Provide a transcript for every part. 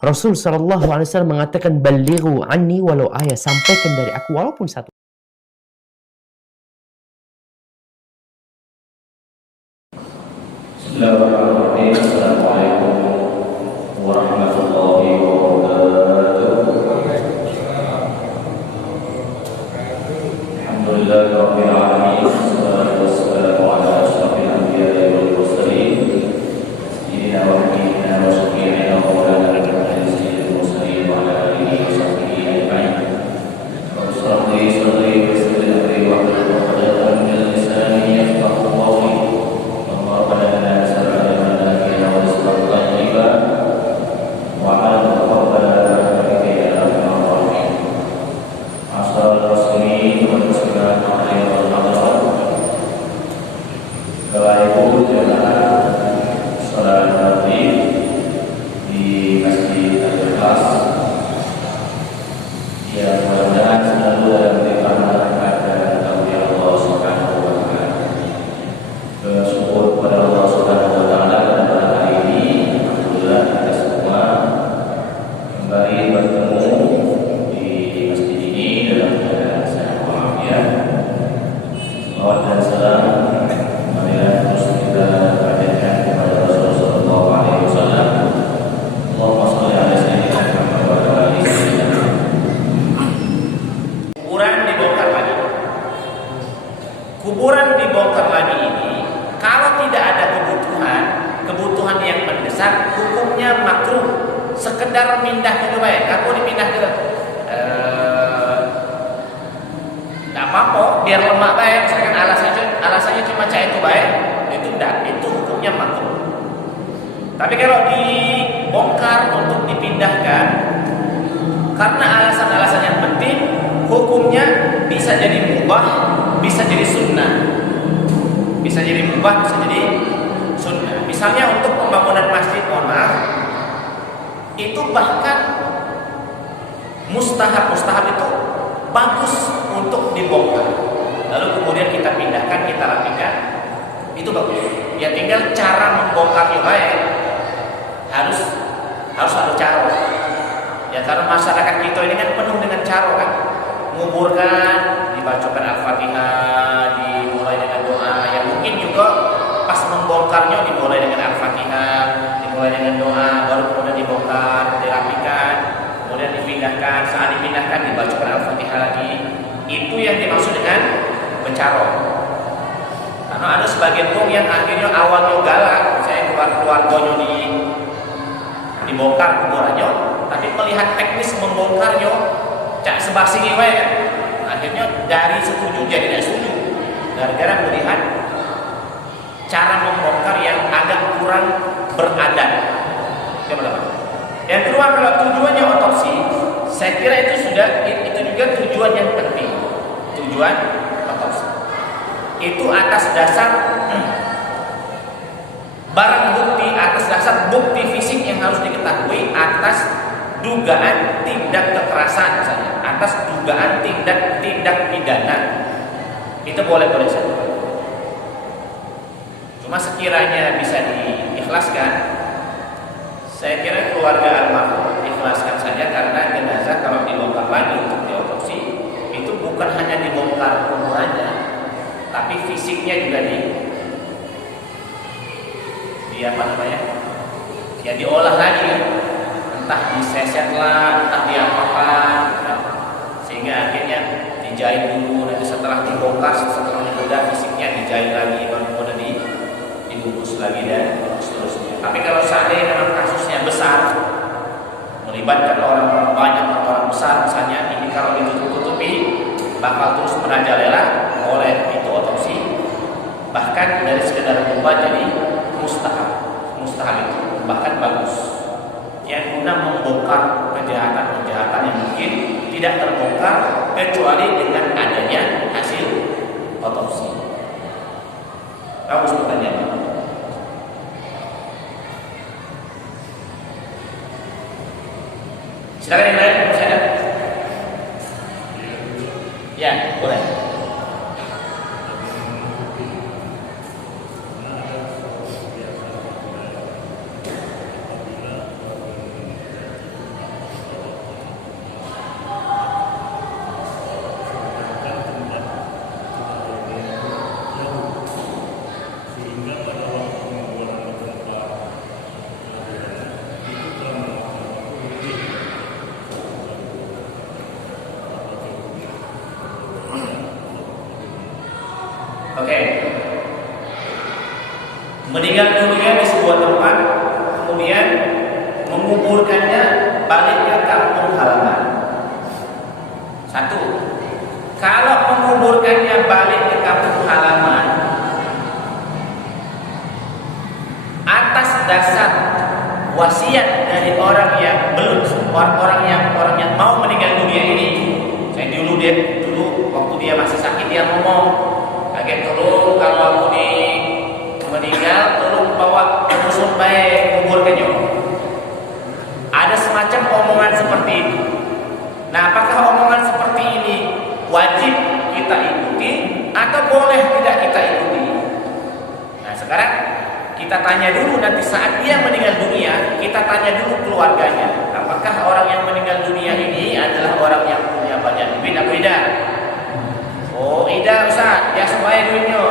Rasul Shallallahu Alaihi Wasallam mengatakan, "Balighu anni walau ayat," sampaikan dari aku walaupun satu. Bismillahirrahmanirrahim. Assalamualaikum warahmatullahi wabarakatuh. Alhamdulillahirabbil alamin. Wassalatu wassalamu ala asyrofil anbiya'i wal mursalin. Sayyidina wa habibina wa syafi'ina wa maulana Muhammadin sayyidil mursalin wa ala alihi wa sahbihi ajma'in. Rabbi shalli wa sallim alaihi wa ala alihi min lisani yafqahu qawli. Rabbana shalli ala nabiyyina wa sallallahu alaihi wa ala alihi ya arhamar rahimin. Asal muslimin wa muslimat wal hadirat. Bapak-ibu jemaah salat maghrib di Masjid Al-Ikhlas yang mudah-mudahan selalu dalam lindungan dan taufiq Allah Subhanahu wa taala. Bersyukur kepada Allah Subhanahu wa taala dan pada hari ini alhamdulillah kita semua kembali bertemu di masjid ini dalam keadaan sehat walafiat. Salawat dan salam marilah terus kita panjatkan kepada Rasulullah sallallahu alaihi wasallam. Allahumma shalli ala sayyidina Muhammad wa ala ali sayyidina. Kuburan dibongkar lagi. Kuburan dibongkar lagi ini kalau tidak ada kebutuhan yang mendesak, hukumnya makruh. Sekedar pindah ke baik, aku dipindah ke nggak apa-apa, biar lemak baik. Misalkan alasannya cuma cahaya itu baik, itu enggak, itu hukumnya makruh. Tapi kalau dibongkar untuk dipindahkan karena alasan-alasan yang penting, hukumnya bisa jadi mubah, bisa jadi sunnah. Bisa jadi mubah, bisa jadi sunnah. Misalnya untuk pembangunan masjid, mohon maaf, itu bahkan mustahab itu bagus untuk dibongkar. Lalu kemudian kita pindahkan, kita rapikan, itu bagus. Ya tinggal cara membongkarnya baik. Harus ada cara. Ya karena masyarakat kita ini kan penuh dengan cara kan. Menguburkan, dibacakan Al-Fatihah, dimulai dengan doa. Yang mungkin juga pas membongkarnya dimulai dengan Al-Fatihah, dimulai dengan doa, baru kemudian dibongkar, dirapikan, kemudian dipindahkan. Saat dipindahkan dibacakan Al-Fatihah lagi. Itu yang dimaksud dengan mencarok. Karena ada sebagian orang yang akhirnya awalnya galak, saya keluarganya dibongkar kuburannya, tapi melihat teknis membongkarnya cak sebasi wae kan. Akhirnya dari setuju jadi tidak setuju. Gara-gara melihat cara membongkar yang agak kurang beradab. Yang kedua, kalau tujuannya otopsi, saya kira itu juga tujuan yang penting. Tujuan otopsi itu atas dasar barang bukti, atas dasar bukti fisik yang harus diketahui, atas dugaan tindak kekerasan misalnya, atas dugaan tindak pidana, itu boleh saja. Cuma sekiranya bisa diikhlaskan, saya kira keluarga almarhum ikhlaskan saja, karena jenazah kalau dibongkar lagi untuk diotopsi itu bukan hanya dibongkar kuburannya, tapi fisiknya juga ya diolah lagi ya. Entah diseset lah, entah diapakan, sehingga akhirnya dijahit dulu, nanti setelah dibongkar, setelah dibedah fisiknya dijahit lagi, baru kemudian dibungkus lagi dan seterusnya. Tapi kalau seandainya memang kasusnya besar, melibatkan orang banyak atau orang besar, misalnya ini kalau ditutup-tutupi bakal terus merajalela, oleh itu otopsi. Bahkan dari sekedar berubah jadi mustahab itu bahkan bagus. Yang guna membongkar kejahatan yang mungkin tidak terbongkar kecuali dengan adanya hasil otopsi. Bagus pertanyaan. Silakan yang lain, saya. Ya, boleh. meninggal dunia di sebuah tempat, kemudian menguburkannya balik ke kampung halaman. Satu, kalau menguburkannya balik ke kampung halaman atas dasar wasiat dari orang yang belum, orang yang mau meninggal dunia ini. Saya dulu waktu dia masih sakit dia ngomong, kaget, tolong kalau aku meninggal tolong bawa ke dusun baik kuburkannya. Ada semacam omongan seperti itu. Nah, apakah omongan seperti ini wajib kita ikuti atau boleh tidak kita ikuti? Nah, sekarang kita tanya dulu, nanti saat dia meninggal dunia, kita tanya dulu keluarganya. Apakah orang yang meninggal dunia ini adalah orang yang punya banyak duit atau tidak? Oh, tidak Ustaz, ya supaya duitnya.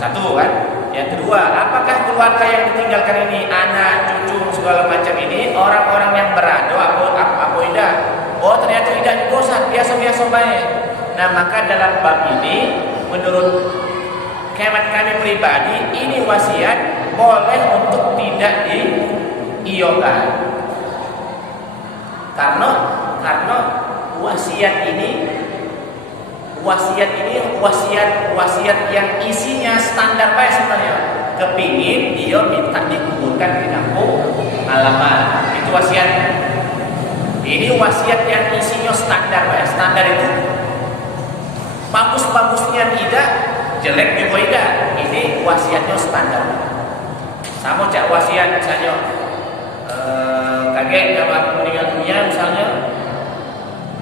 Satu kan. Yang kedua, apakah keluarga yang ditinggalkan ini, anak, cucu, segala macam ini orang-orang yang berado apa tidak? Oh, ternyata tidak, itu Ustaz, biasa-biasa baik. Nah, maka dalam bab ini menurut hemat kami pribadi, ini wasiat boleh untuk tidak diiyakan. Karena wasiat yang isinya standar baik sebenarnya. Kepingin dia minta dikuburkan di kampung halaman. Itu wasiatnya. Ini wasiat yang isinya standar baik. Standar itu bagus-bagusnya tidak, jelek juga tidak. Ini wasiatnya standar. Sama cak wasiat misalnya kaget kalau aku meninggal dunia misalnya,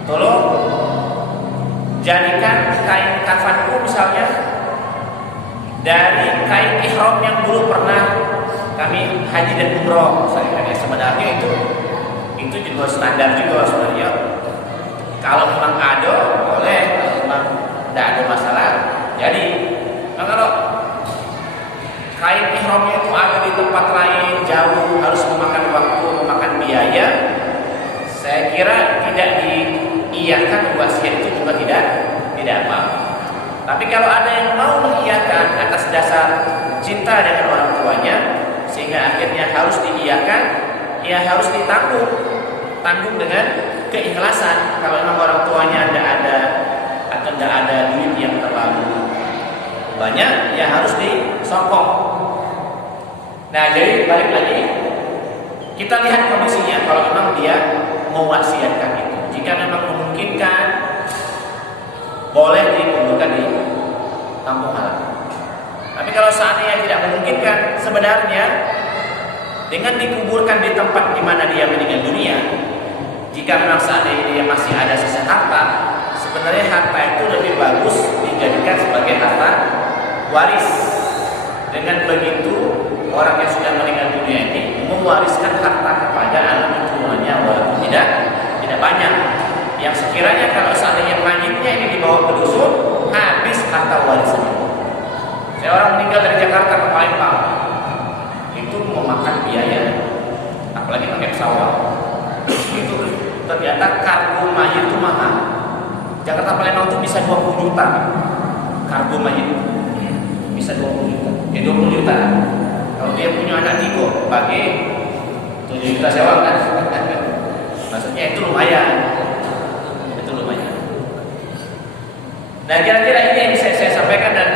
tolong jadikan kain kafanku misalnya dari kain ihram yang dulu pernah kami haji dan umroh. Sebenarnya itu juga standar juga sebenarnya. Kalau memang ada boleh, kalau memang tidak ada masalah. Jadi kalau kain ihramnya itu ada di tempat lain jauh, harus memakan waktu, memakan biaya, saya kira tidak diiyakan wasiat itu juga tidak apa. Tapi kalau ada yang mau mengiyakan atas dasar cinta dengan orang tuanya sehingga akhirnya harus diiyakan, ya harus tanggung dengan keikhlasan. Kalau memang orang tuanya tidak ada duit yang terlalu banyak, ya harus disokong. Nah, jadi balik lagi, kita lihat kondisinya. Kalau memang dia mewasiatkan itu, jika memang memungkinkan, boleh dikuburkan di kampung halaman. Tapi kalau seandainya tidak memungkinkan, sebenarnya dengan dikuburkan di tempat di mana dia meninggal dunia, jika memang seandainya dia masih ada sisa harta, sebenarnya harta itu lebih bagus dijadikan sebagai harta waris. Dengan begitu orang yang sudah meninggal dunia ini mewariskan harta kepada anak keturunannya walaupun tidak banyak. Yang sekiranya kalau seandainya mayitnya ini dibawa ke dusun, habis harta warisannya. Saya orang meninggal dari Jakarta ke Palembang, itu memakan biaya, apalagi pakai pesawat. Itu ternyata kargo mayit itu mahal. Jakarta Palembang itu bisa 20 juta kargo mayit, bisa 20 juta. 20 juta. Kalau dia punya anak 3, bagi 7 juta sewa kan? Maksudnya itu lumayan. Itu lumayan. Nah, kira-kira ini yang bisa saya sampaikan dan